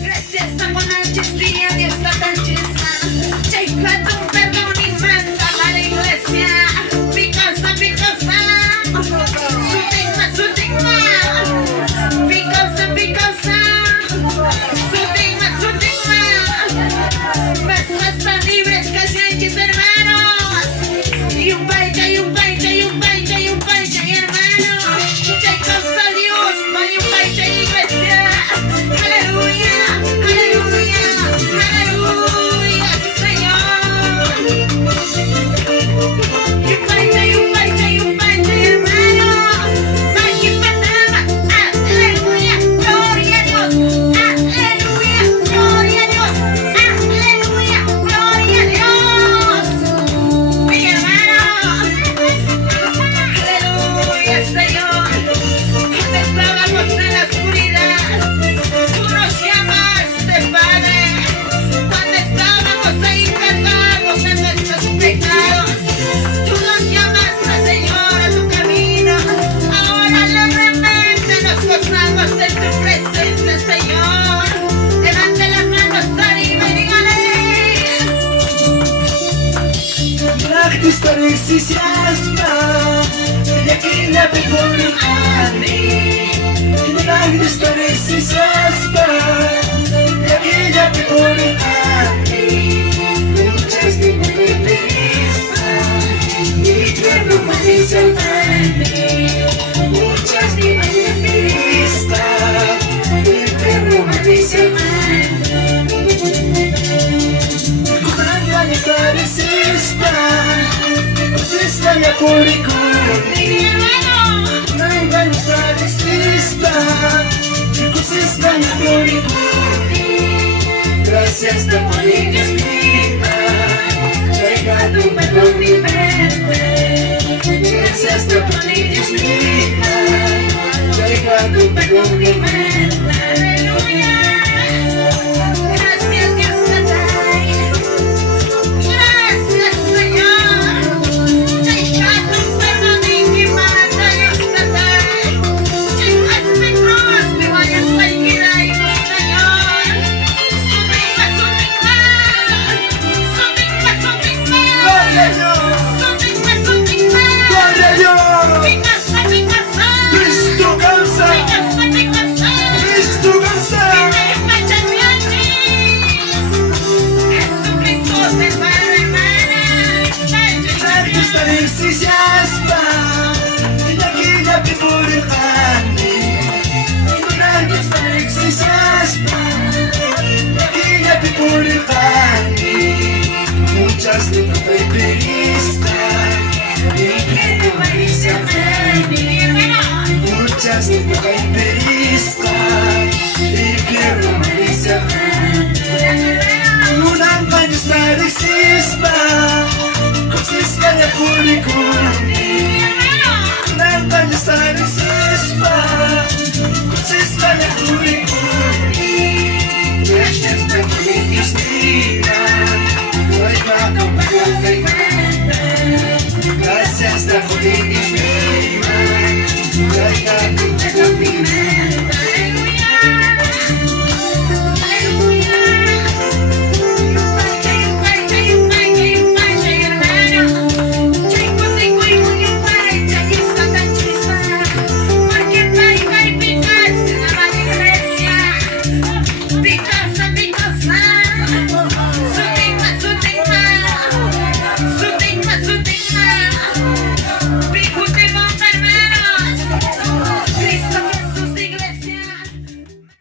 Gracias, amo noches, día, Dios la tanchesna. Checa tu perdón y manda a la iglesia. Picosa, picosa. Su digma. Picosa, picosa. Su digma. Vas tan libres que se hechis hermanos. Y un baita, y un baita, y un baita, y un baita, y hermano. Checa a Dios, vaya un baita y iglesia. Aleluya, aleluya, aleluya, Señor. Y un baita, y un baita, y un baita, y hermano. Vaya y patama, aleluya, gloria a Dios. Aleluya, gloria a Dios. Aleluya, gloria a Dios. Mi hermano. Aleluya, Señor. Cuando estábamos en la oscuridad, tú nos llamaste, Padre. Cuando estábamos ahí cargados en nuestros pecados, tú nos llamaste, Señor, a tu camino. Ahora alegremente nos gozamos en tu presencia, Señor. Levante las manos arriba y dígale. Bıraktı sarıksız yazma, yakına bir boru hali. Bıraktı sarıksız yazma, yakına bir boru hali. Muchas de mi belleza, y tu no me salvarme. Muchas de mi belleza, y tu no me salvarme. Cuando le carecista, esta mi apuricón. Mi hermano. No engañes carecista, esta mi apuricón. Gracias por ponernos viva, llegando con mi mente. Gracias por ponernos viva, llegando con mi mente. Aleluya. Gracias, Dios te trae. Gracias, Señor. Checa tu perdón y mi manda, Dios te trae. Checa mi cruz, mi vaya seguida y mi Señor. Su digma. Gloria a Dios, Su digma. gloria a Dios. Picosa. Cristo cansa, Picosa. Cristo cansa. Jesucristo te para, hermana. Bıraktı sarıksız yazma, yakına bir boru hali. Bıraktı sarıksız yazma, yakına bir boru hali. Muchas de tu belleza, y que tu marido se mueve. Muchas de tu